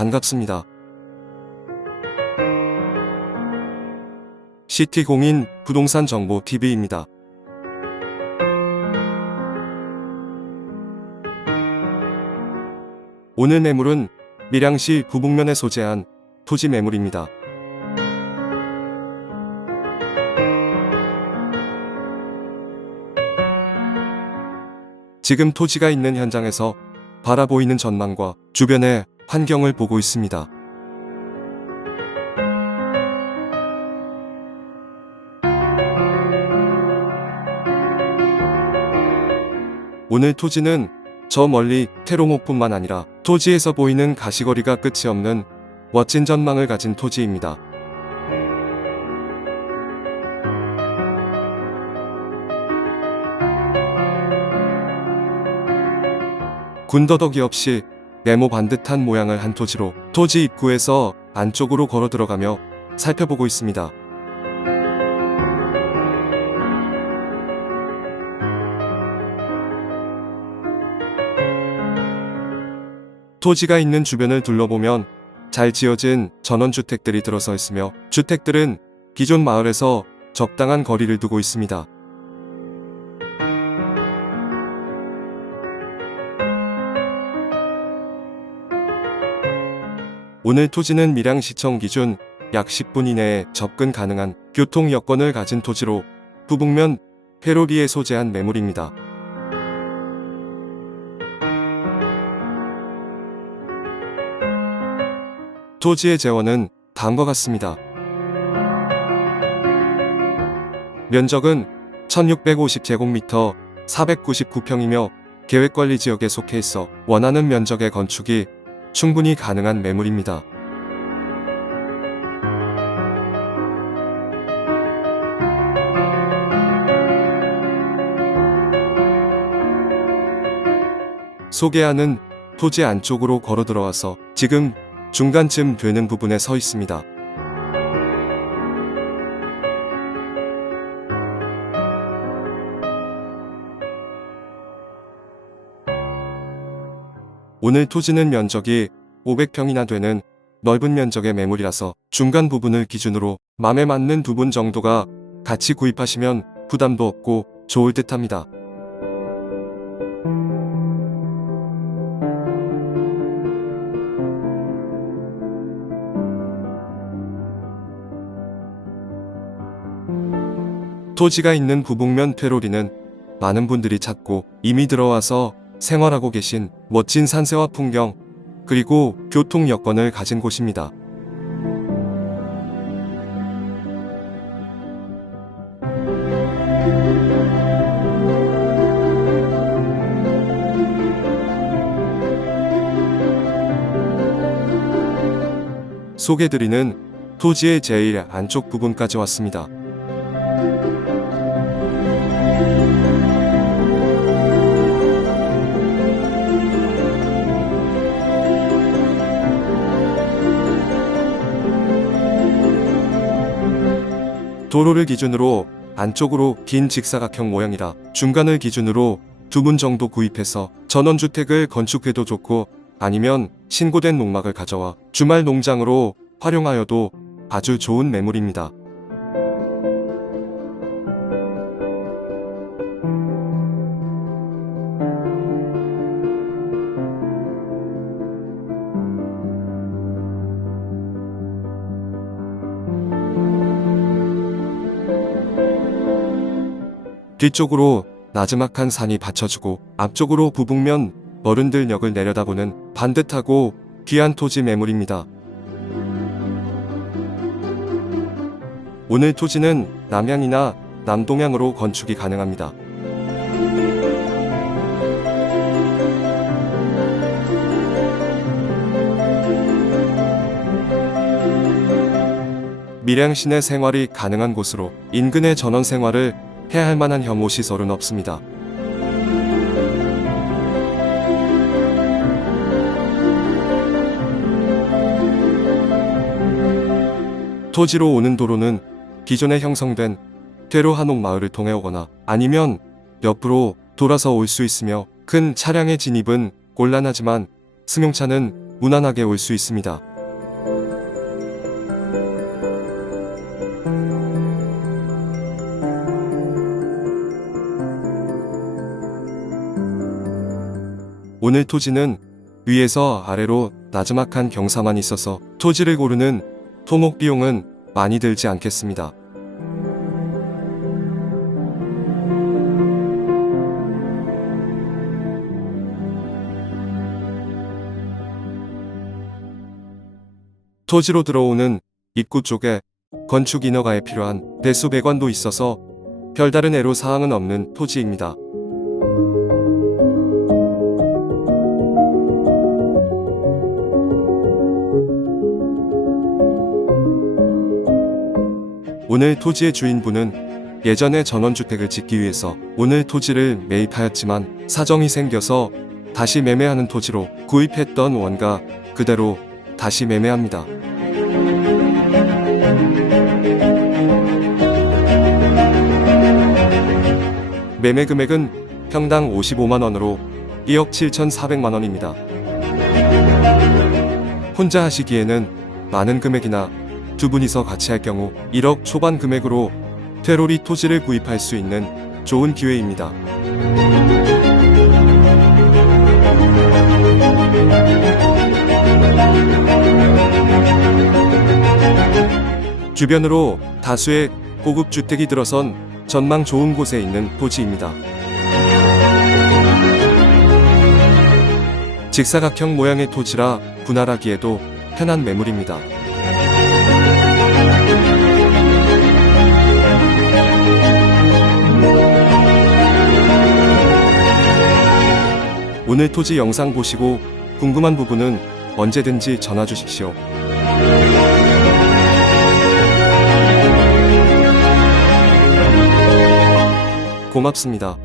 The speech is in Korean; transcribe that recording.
반갑습니다. 시티공인 부동산 정보 TV입니다. 오늘 매물은 밀양시 부북면에 소재한 토지 매물입니다. 지금 토지가 있는 현장에서 바라보이는 전망과 주변의 환경을 보고 있습니다. 오늘 토지는 저 멀리 태롱호뿐만 아니라 토지에서 보이는 가시거리가 끝이 없는 멋진 전망을 가진 토지입니다. 군더더기 없이 네모 반듯한 모양을 한 토지로 토지 입구에서 안쪽으로 걸어 들어가며 살펴보고 있습니다. 토지가 있는 주변을 둘러보면 잘 지어진 전원주택들이 들어서 있으며 주택들은 기존 마을에서 적당한 거리를 두고 있습니다. 오늘 토지는 밀양시청 기준 약 10분 이내에 접근 가능한 교통 여건을 가진 토지로 부북면 회로리에 소재한 매물입니다. 토지의 재원은 다음과 같습니다. 면적은 1650제곱미터 499평이며 계획관리 지역에 속해 있어 원하는 면적의 건축이 충분히 가능한 매물입니다. 소개하는 토지 안쪽으로 걸어 들어와서 지금 중간쯤 되는 부분에 서 있습니다. 오늘 토지는 면적이 500평이나 되는 넓은 면적의 매물이라서 중간 부분을 기준으로 맘에 맞는 두 분 정도가 같이 구입하시면 부담도 없고 좋을 듯 합니다. 토지가 있는 부북면 퇴로리는 많은 분들이 찾고 이미 들어와서 생활하고 계신 멋진 산세와 풍경, 그리고 교통 여건을 가진 곳입니다. 소개드리는 토지의 제일 안쪽 부분까지 왔습니다. 도로를 기준으로 안쪽으로 긴 직사각형 모양이라 중간을 기준으로 두분 정도 구입해서 전원주택을 건축해도 좋고 아니면 신고된 농막을 가져와 주말 농장으로 활용하여도 아주 좋은 매물입니다. 뒤쪽으로 나지막한 산이 받쳐주고 앞쪽으로 부북면 어른들역을 내려다보는 반듯하고 귀한 토지 매물입니다. 오늘 토지는 남향이나 남동향으로 건축이 가능합니다. 밀양시내 생활이 가능한 곳으로 인근의 전원 생활을 해야 할 만한 혐오 시설은 없습니다. 토지로 오는 도로는 기존에 형성된 퇴로 한옥 마을을 통해 오거나 아니면 옆으로 돌아서 올 수 있으며 큰 차량의 진입은 곤란하지만 승용차는 무난하게 올 수 있습니다. 오늘 토지는 위에서 아래로 나지막한 경사만 있어서 토지를 고르는 토목 비용은 많이 들지 않겠습니다. 토지로 들어오는 입구 쪽에 건축 인허가에 필요한 배수 배관도 있어서 별다른 애로 사항은 없는 토지입니다. 오늘 토지의 주인분은 예전에 전원주택을 짓기 위해서 오늘 토지를 매입하였지만 사정이 생겨서 다시 매매하는 토지로 구입했던 원가 그대로 다시 매매합니다. 매매 금액은 평당 55만 원으로 1억 7,400만 원입니다. 혼자 하시기에는 많은 금액이나 두 분이서 같이 할 경우 1억 초반 금액으로 퇴로리 토지를 구입할 수 있는 좋은 기회입니다. 주변으로 다수의 고급 주택이 들어선 전망 좋은 곳에 있는 토지입니다. 직사각형 모양의 토지라 분할하기에도 편한 매물입니다. 오늘 토지 영상 보시고 궁금한 부분은 언제든지 전화 주십시오. 고맙습니다.